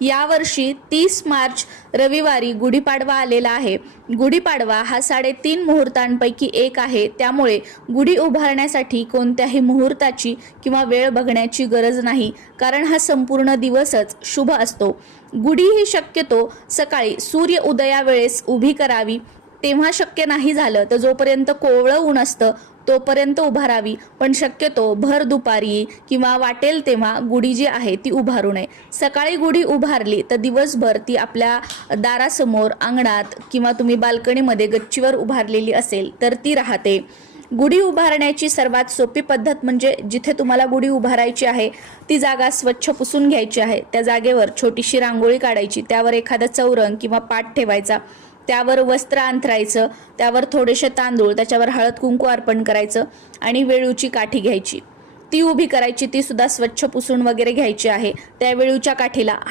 यावर्षी 30 मार्च रविवारी गुढीपाडवा आलेला आहे। गुढीपाडवा हा 3.5 मुहूर्तांपैकी एक आहे, त्यामुळे गुढी उभारण्यासाठी कोणत्याही मुहूर्ताची किंवा वेळ बघण्याची गरज नाही, कारण हा संपूर्ण दिवसच शुभ असतो। गुढी ही शक्यतो सकाळी सूर्य उदयावेळेस उभी करावी, तेव्हा शक्य नाही झालं तर जोपर्यंत कोवळं ऊन असतं तोपर्यंत उभारावी, पण शक्यतो भर दुपारी किंवा वाटेल तेव्हा गुढी जी आहे ती उभारू नये। सकाळी गुढी उभारली तर दिवसभर ती आपल्या दारासमोर, अंगणात किंवा तुम्ही बाल्कनीमध्ये गच्चीवर उभारलेली असेल तर ती राहते। गुढी उभारण्याची सर्वात सोपी पद्धत म्हणजे जिथे तुम्हाला गुढी उभारायची आहे ती जागा स्वच्छ पुसून घ्यायची आहे। त्या जागेवर छोटीशी रांगोळी काढायची, त्यावर एखादा चौरंग किंवा पाट ठेवायचा, त्यावर वस्त्र अंथरायचं, त्यावर थोडेसे तांदूळ, त्याच्यावर हळद कुंकू अर्पण करायचं आणि वेळूची काठी घ्यायची, ती उभी करायची, ती सुद्धा स्वच्छ पुसून वगैरे घ्यायची आहे। त्या वेळूच्या काठीला